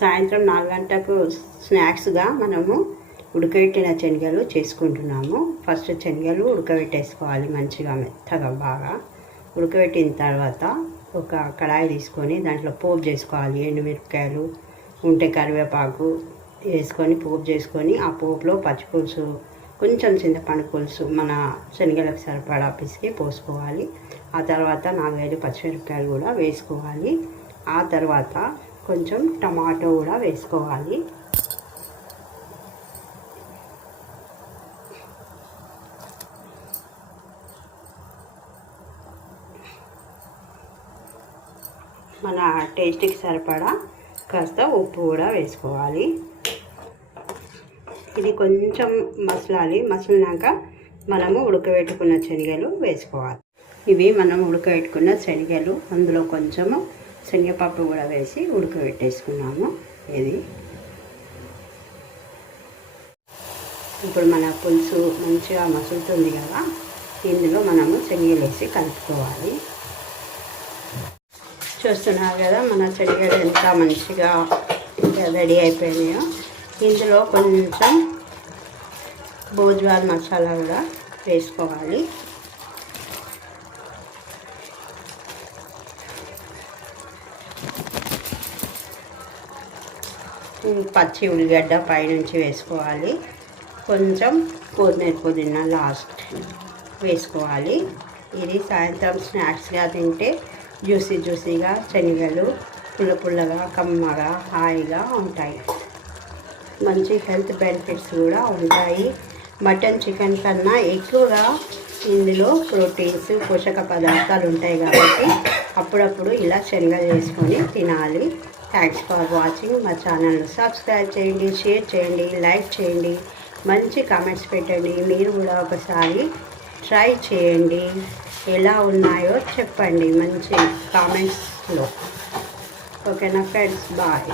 సాయంత్రం 4 గంటలకు స్నాక్స్గా మనము ఉడకబెట్టిన శనగలు చేసుకుంటున్నాము. ఫస్ట్ శనగలు ఉడకబెట్టేసుకోవాలి మంచిగా మెత్తగా బాగా. ఉడకబెట్టిన తర్వాత ఒక కడాయి తీసుకొని దాంట్లో పోపు చేసుకోవాలి. ఎండుమిరపకాయలు ఉంటే కరివేపాకు వేసుకొని పోపు చేసుకొని ఆ పోపులో పచ్చిపులుసు కొంచెం చింతపండు పులుసు మన శనగలకు సరిపడా పిసికి పోసుకోవాలి. ఆ తర్వాత 4-5 పచ్చిమిరపకాయలు కూడా వేసుకోవాలి. ఆ తర్వాత కొంచెం టమాటో కూడా వేసుకోవాలి. మన టేస్ట్కి సరిపడా కాస్త ఉప్పు కూడా వేసుకోవాలి. ఇది కొంచెం మసలినాక మనము ఉడకబెట్టుకున్న శనగలు వేసుకోవాలి. ఇవి మనం ఉడకబెట్టుకున్న శనగలు, అందులో కొంచెము శనగపప్పు కూడా వేసి ఉడకబెట్టేసుకున్నాము. ఇది ఇప్పుడు మన పులుసు మంచిగా మసులుతుంది కదా, ఇందులో మనము శనగలు వేసి కలుపుకోవాలి. చూస్తున్నారు కదా మన శనగలు ఎంత మంచిగా రెడీ అయిపోయినాయో. ఇందులో కొంచెం భోజ్వాల్ మసాలా కూడా వేసుకోవాలి. పచ్చి ఉల్లిగడ్డ పైనుంచి వేసుకోవాలి. కొంచెం కొత్తిమీర పుదీనా లాస్ట్ వేసుకోవాలి. ఇది సాయంత్రం స్నాక్స్గా తింటే జ్యూసీగా శనగలు పుల్లగా కమ్మగా హాయిగా ఉంటాయి. మంచి హెల్త్ బెనిఫిట్స్ కూడా ఉంటాయి. మటన్ చికెన్ కన్నా ఎక్కువగా ఇందులో ప్రోటీన్స్ పోషక పదార్థాలు ఉంటాయి కాబట్టి అప్పుడప్పుడు ఇలా శనగలు వేసుకొని తినాలి. Thanks for watching. మా ఛానల్ని సబ్స్క్రైబ్ చేయండి, షేర్ చేయండి, లైక్ చేయండి, మంచి కామెంట్స్ పెట్టండి. మీరు కూడా ఒకసారి ట్రై చేయండి, ఎలా ఉన్నాయో చెప్పండి మంచి కామెంట్స్లో. ఓకేనా ఫ్రెండ్స్, బాయ్.